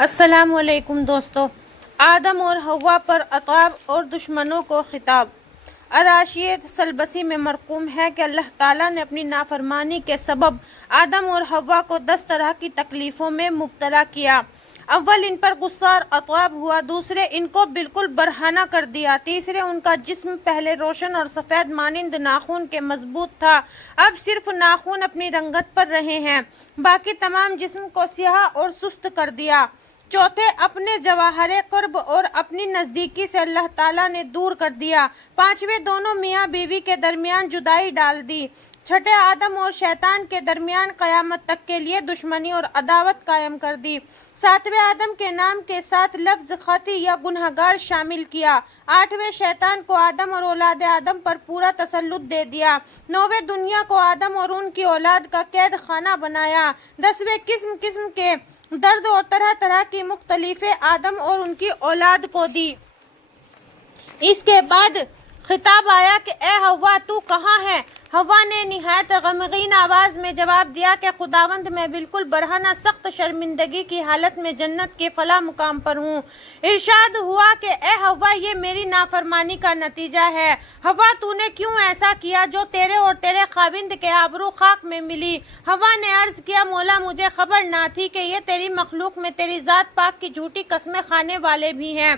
السلام علیکم دوستو، آدم اور حوا پر عتاب اور دشمنوں کو خطاب۔ اراشیہ سلبسی میں مرقوم ہے کہ اللہ تعالیٰ نے اپنی نافرمانی کے سبب آدم اور حوا کو 10 طرح کی تکلیفوں میں مبتلا کیا۔ اول ان پر غصہ اور عتاب ہوا، دوسرے ان کو بالکل برہنہ کر دیا، تیسرے ان کا جسم پہلے روشن اور سفید مانند ناخن کے مضبوط تھا، اب صرف ناخن اپنی رنگت پر رہے ہیں، باقی تمام جسم کو سیاہ اور سست کر دیا۔ چوتھے اپنے جواہر قرب اور اپنی نزدیکی سے اللہ تعالیٰ نے دور کر دیا۔ پانچویں دونوں میاں بیوی کے درمیان جدائی ڈال دی۔ چھٹے آدم اور شیطان کے درمیان قیامت تک کے لیے دشمنی اور عداوت قائم کر دی۔ ساتویں آدم کے نام کے ساتھ لفظ خاطی یا گنہگار شامل کیا۔ آٹھویں شیطان کو آدم اور اولاد آدم پر پورا تسلط دے دیا۔ نویں دنیا کو آدم اور ان کی اولاد کا قید خانہ بنایا۔ 10ویں قسم قسم کے درد اور طرح طرح کی مختلف آدم اور ان کی اولاد کو دی۔ اس کے بعد خطاب آیا کہ اے حوا تو کہاں ہے؟ حوا نے نہایت غمگین آواز میں جواب دیا کہ خداوند میں بالکل برہنہ سخت شرمندگی کی حالت میں جنت کے فلاں مقام پر ہوں۔ ارشاد ہوا کہ اے حوا یہ میری نافرمانی کا نتیجہ ہے۔ حوا تو نے کیوں ایسا کیا جو تیرے اور تیرے خاوند کے آبرو خاک میں ملی؟ حوا نے عرض کیا مولا مجھے خبر نہ تھی کہ یہ تیری مخلوق میں تیری ذات پاک کی جھوٹی قسمیں کھانے والے بھی ہیں۔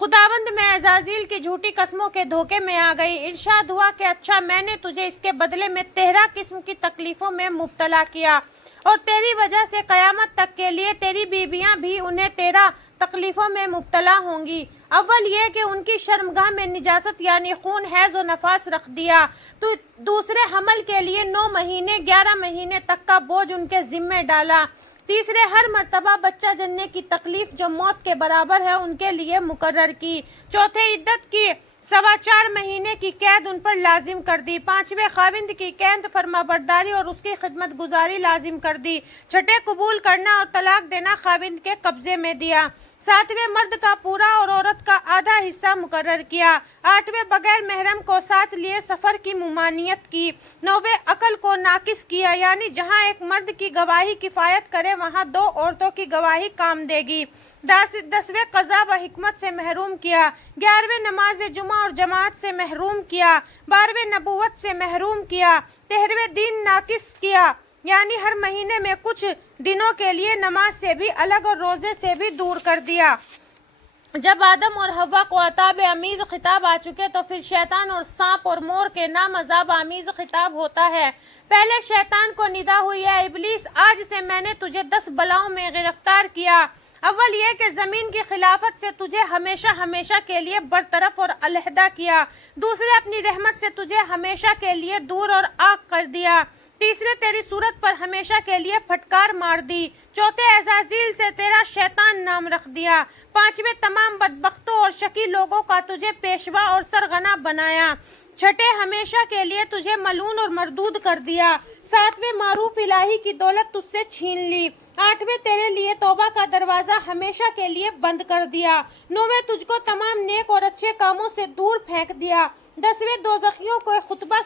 خداوند میں عزازیل کی جھوٹی قسموں کے دھوکے میں آ گئی۔ ارشاد ہوا کہ اچھا میں نے تجھے اس کے بدلے میں 13 قسم کی تکلیفوں میں مبتلا کیا اور تیری وجہ سے قیامت تک کے لیے تیری بیویاں بھی انہیں 13 تکلیفوں میں مبتلا ہوں گی۔ اول یہ کہ ان کی شرمگاہ میں نجاست یعنی خون، حیض و نفاس رکھ دیا، تو دوسرے حمل کے لیے 9 مہینے 11 مہینے تک کا بوجھ ان کے ذمے ڈالا، تیسرے ہر مرتبہ بچہ جننے کی تکلیف جو موت کے برابر ہے ان کے لیے مقرر کی، چوتھے عدت کی 4.25 مہینے کی قید ان پر لازم کر دی، پانچویں خاوند کی قید فرما برداری اور اس کی خدمت گزاری لازم کر دی، چھٹے قبول کرنا اور طلاق دینا خاوند کے قبضے میں دیا، ساتویں مرد کا پورا اور عورت کا آدھا حصہ مقرر کیا، آٹھویں بغیر محرم کو ساتھ لیے سفر کی ممانعت کی، نویں عقل کو ناقص کیا یعنی جہاں ایک مرد کی گواہی کفایت کرے وہاں 2 عورتوں کی گواہی کام دے گی، 10ویں قضا و حکمت سے محروم کیا، 11ویں نماز جمعہ اور جماعت سے محروم کیا، 12ویں نبوت سے محروم کیا، 13ویں دین ناقص کیا یعنی ہر مہینے میں کچھ دنوں کے لیے نماز سے بھی الگ اور روزے سے بھی دور کر دیا۔ جب آدم اور حوا کو عذاب آمیز خطاب آ چکے تو پھر شیطان اور سانپ اور مور کے نام عذاب آمیز خطاب ہوتا ہے۔ پہلے شیطان کو ندا ہوئی اے ابلیس آج سے میں نے تجھے 10 بلاؤں میں گرفتار کیا۔ اول یہ کہ زمین کی خلافت سے تجھے ہمیشہ ہمیشہ کے لیے برطرف اور علیحدہ کیا، دوسرے اپنی رحمت سے تجھے ہمیشہ کے لیے دور اور عاق کر دیا، تیسرے تیری صورت پر ہمیشہ کے لیے پھٹکار مار دی، چوتھے عزازیل سے تیرا شیطان نام رکھ دیا، پانچویں تمام بدبختوں اور شقی لوگوں کا تجھے پیشوا اور سرغنہ بنایا، چھٹے ہمیشہ کے لیے تجھے ملعون اور مردود کر دیا، ساتویں معروف الہی کی دولت تجھ سے چھین لی، آٹھویں تیرے لیے توبہ کا دروازہ ہمیشہ کے لیے بند کر دیا، نویں تجھ کو تمام نیک اور اچھے کاموں سے دور پھینک دیا، 10ویں دوزخیوں کو ایک خطبہ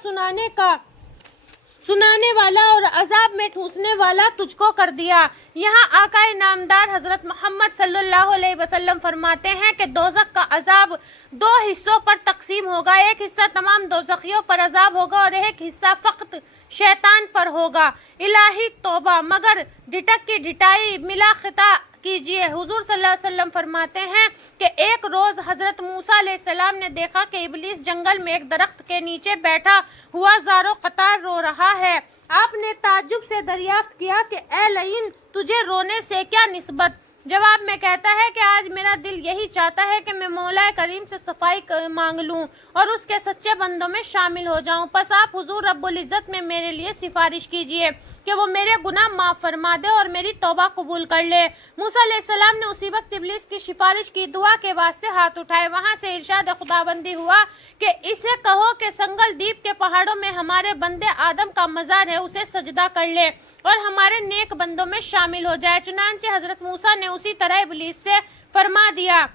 سنانے والا اور عذاب میں ٹھوسنے والا تجھ کو کر دیا۔ یہاں آقا نامدار حضرت محمد صلی اللہ علیہ وسلم فرماتے ہیں کہ دوزخ کا عذاب 2 حصوں پر تقسیم ہوگا، ایک حصہ تمام دوزخیوں پر عذاب ہوگا اور ایک حصہ فقط شیطان پر ہوگا۔ الہی توبہ مگر ڈٹک کی ڈٹائی ملا خطا کیجئے۔ حضور صلی اللہ علیہ وسلم فرماتے ہیں کہ ایک روز حضرت موسیٰ علیہ السلام نے دیکھا کہ ابلیس جنگل میں ایک درخت کے نیچے بیٹھا ہوا زاروں قطار رو رہا ہے۔ آپ نے تعجب سے دریافت کیا کہ اے لعین تجھے رونے سے کیا نسبت؟ جواب میں کہتا ہے کہ آج میرا دل یہی چاہتا ہے کہ میں مولا کریم سے صفائی مانگ لوں اور اس کے سچے بندوں میں شامل ہو جاؤں، پس آپ حضور رب العزت میں میرے لیے سفارش کیجئے کہ وہ میرے گناہ معاف فرما دے اور میری توبہ قبول کر لے۔ موسیٰ علیہ السلام نے اسی وقت ابلیس کی سفارش کی، دعا کے واسطے ہاتھ اٹھائے، وہاں سے ارشاد خداوندی ہوا کہ اسے کہو کہ سنگل دیپ کے پہاڑوں میں ہمارے بندے آدم کا مزار ہے، اسے سجدہ کر لے اور ہمارے نیک بندوں میں شامل ہو جائے۔ چنانچہ حضرت موسیٰ نے اسی طرح ابلیس سے فرما دیا،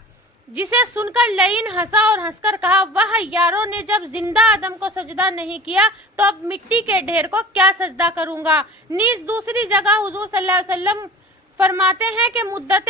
جسے سن کر لعین ہنسا اور ہنس کر کہا واہ یاروں نے جب زندہ آدم کو سجدہ نہیں کیا تو اب مٹی کے ڈھیر کو کیا سجدہ کروں گا۔ نیز دوسری جگہ حضور صلی اللہ علیہ وسلم فرماتے ہیں کہ مدت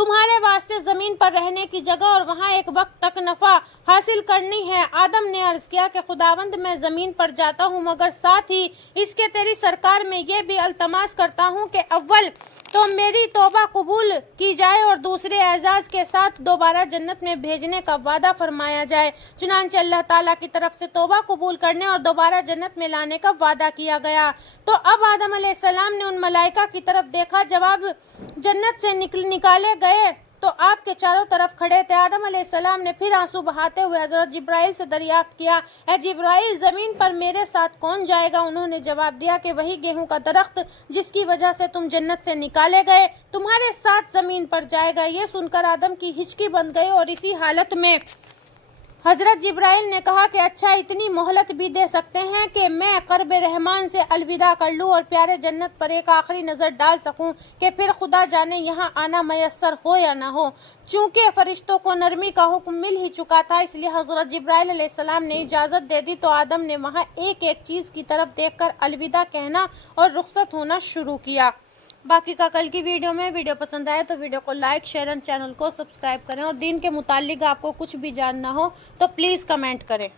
تمہارے واسطے زمین پر رہنے کی جگہ اور وہاں ایک وقت تک نفع حاصل کرنی ہے۔ آدم نے عرض کیا کہ خداوند میں زمین پر جاتا ہوں، مگر ساتھ ہی اس کے تیری سرکار میں یہ بھی التماس کرتا ہوں کہ اول تو میری توبہ قبول کی جائے اور دوسرے اعزاز کے ساتھ دوبارہ جنت میں بھیجنے کا وعدہ فرمایا جائے۔ چنانچہ اللہ تعالیٰ کی طرف سے توبہ قبول کرنے اور دوبارہ جنت میں لانے کا وعدہ کیا گیا۔ تو اب آدم علیہ السلام نے ان ملائکہ کی طرف دیکھا، جب آپ جنت سے نکالے گئے تو آپ کے چاروں طرف کھڑے تھے۔ آدم علیہ السلام نے پھر آنسو بہاتے ہوئے حضرت جبرائیل سے دریافت کیا، اے جبرائیل، زمین پر میرے ساتھ کون جائے گا؟ انہوں نے جواب دیا کہ وہی گیہوں کا درخت جس کی وجہ سے تم جنت سے نکالے گئے تمہارے ساتھ زمین پر جائے گا۔ یہ سن کر آدم کی ہچکی بند گئی اور اسی حالت میں حضرت جبرائیل نے کہا کہ اچھا، اتنی مہلت بھی دے سکتے ہیں کہ میں قرب رحمان سے الوداع کر لوں اور پیارے جنت پر ایک آخری نظر ڈال سکوں کہ پھر خدا جانے یہاں آنا میسر ہو یا نہ ہو۔ چونکہ فرشتوں کو نرمی کا حکم مل ہی چکا تھا، اس لیے حضرت جبرائیل علیہ السلام نے اجازت دے دی تو آدم نے وہاں ایک ایک چیز کی طرف دیکھ کر الوداع کہنا اور رخصت ہونا شروع کیا۔ باقی کا کل کی ویڈیو میں ویڈیو پسند آئے تو ویڈیو کو لائک، شیئر اور چینل کو سبسکرائب کریں، اور دین کے متعلق آپ کو کچھ بھی جاننا ہو تو پلیز کمنٹ کریں۔